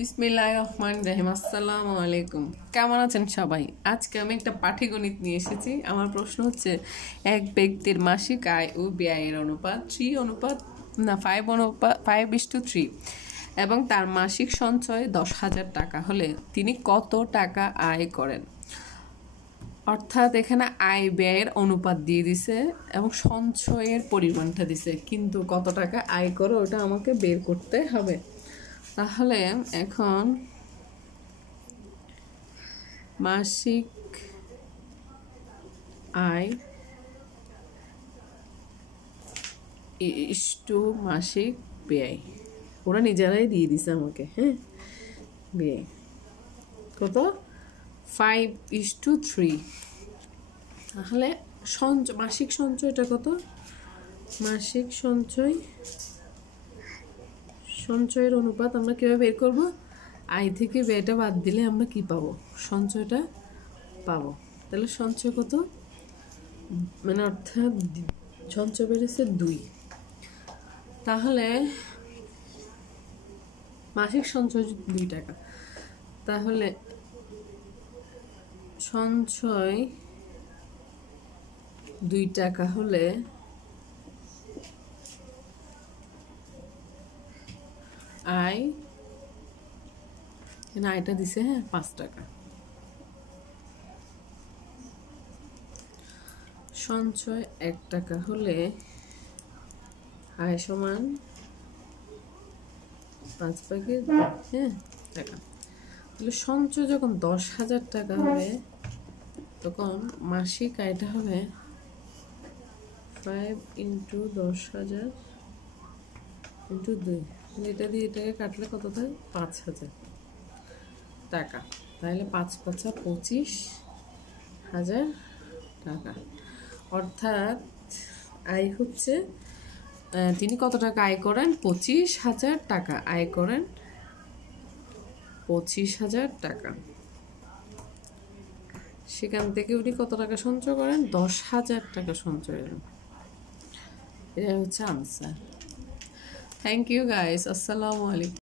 বিসমিল্লাহির রহমানির রহিম। আসসালামু আলাইকুম। কেমন আছেন সবাই? আজকে আমি একটা পাটিগণিত নিয়ে এসেছি। আমার প্রশ্ন হচ্ছে, এক ব্যক্তির মাসিক আয় ও ব্যয়ের অনুপাত 5:3 এবং তার মাসিক সঞ্চয় 10,000 টাকা হলে তিনি কত টাকা আয় করেন? অর্থাৎ এখানে আয় ব্যয়ের অনুপাত দিয়ে দিছে এবং সঞ্চয়ের পরিমাণটা দিছে, কিন্তু কত টাকা আয় করে ওটা আমাকে বের করতে হবে। তাহলে এখন মাসিক আয় ইস্টু মাসিক ব্যয়, ওরা নিজেরাই দিয়ে দিছে আমাকে। হ্যাঁ, ব্যয় কত? 5:3। তাহলে মাসিক সঞ্চয়টা কত? মাসিক সঞ্চয়ের অনুপাত আমরা কীভাবে বের করবো? আয় থেকে ব্যয়টা বাদ দিলে আমরা কি পাবো? সঞ্চয়টা পাবো। তাহলে সঞ্চয় কত? মানে অর্থাৎ সঞ্চয় বেড়েছে 2। তাহলে মাসিক সঞ্চয় 2 টাকা, তাহলে সঞ্চয় 2 টাকা হলে আয়, আয়টা দিছে 5 টাকা। সঞ্চয় 1 টাকা হলে আয় সমান 5 ভাগের 2 টাকা। তাহলে সঞ্চয় যখন 10,000 টাকা হবে তখন মাসিক আয়টা হবে 5 × 10,000 × 2। এটা দিয়ে এটাকে কাটলে কত হয়? 5,000 টাকা। তাহলে 5 × 5 = 25,000 টাকা। অর্থাৎ আয় হচ্ছে, তিনি কত টাকা আয় করেন? 25,000 টাকা আয় করেন। 25,000 টাকা। সেখান থেকে উনি কত টাকা সঞ্চয় করেন? 10,000 টাকা সঞ্চয় করেন। এটা হচ্ছে আনসার। Thank you guys. আসসালামু আলাইকুম।